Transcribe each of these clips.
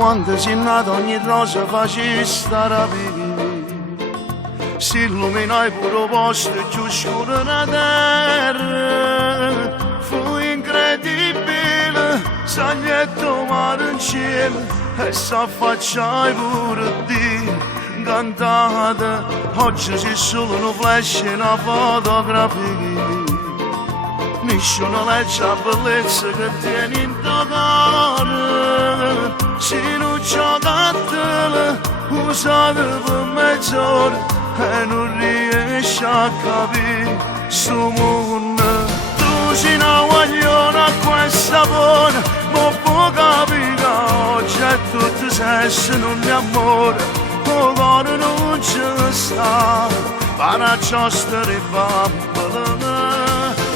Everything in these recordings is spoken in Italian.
quando sei nato ogni rosa faceva rapire, si illuminai pure posto più scuro della terra. Fu incredibile, saglietto mare in cielo e s'affacciai pure Dio cantate. Oggi sei solo un flash e una fotografia, nessuno legge la bellezza che tieni in tuo cuore. Se non giocattela, usate per mezz'ora e non riesci a capire sto mondo. Tu sei una guagliona a questa buona, ma può capire oggi è tutto sesso non di amore. O cuore non ci sta, para giostra e bambole.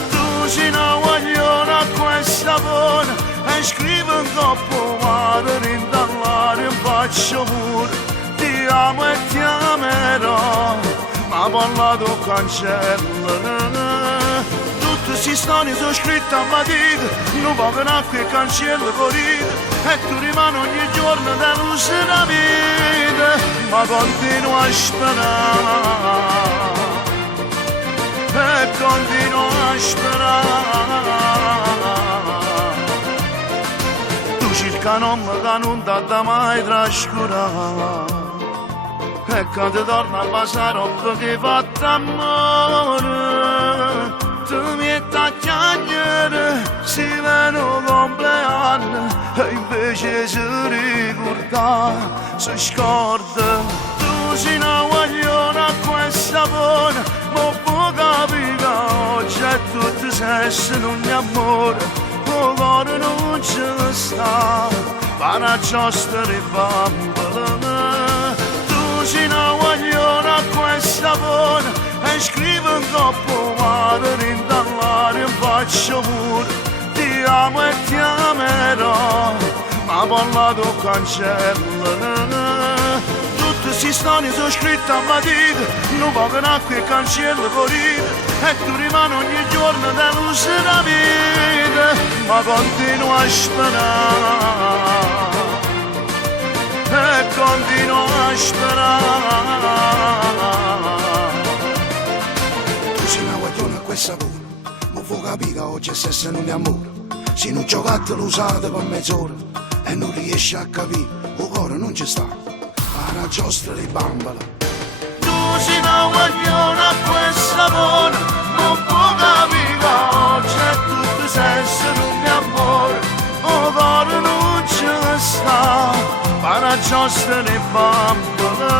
Tu sei una guagliona a questa buona e scrive un troppo male, rindallare un faccio pure. Ti amo e ti amerò, ma parlato cancella. Tutte si storie sono scritte a matita, non vogliono acqua e cancello corrida, e tu rimani ogni giorno da luce da vita, ma continuo a sperare, e continuo a sperare. Tu cerca un uomo che non ti ha mai trascurato, e quando torna a passare dopo che hai fatto amore, tu mi a chiacchiere, si veno compleanno, e invece si ricorda, si scorda. Tu sei una guagliona a questa buona, ma può capire oggi è tutto sesso non di amore. O cuore non ci sta, para giostra e bambole. Tu sei una guagliona a questa buona e scrive un troppo male, rindallare un faccio pure. Ti amo e ti amerò, ma parlato cancella. Tutte si storie sono scritte a matita, non vogliono acqua e cancello corrida, e tu rimani ogni giorno da luce da vita, ma continuo a sperare, e continuo a sperare. Tu sei una guagliona a questa pure, ma vuoi capire che oggi è sesso non di amore. Se non giocate lo usate per mezz'ora e non riesci a capire, o cuore non ci sta, para giostra di bambola. Tu sei una guagliona a questa buona, non può capire oggi è tutto sesso non di amore. O cuore non ci sta, para giostra di bambole.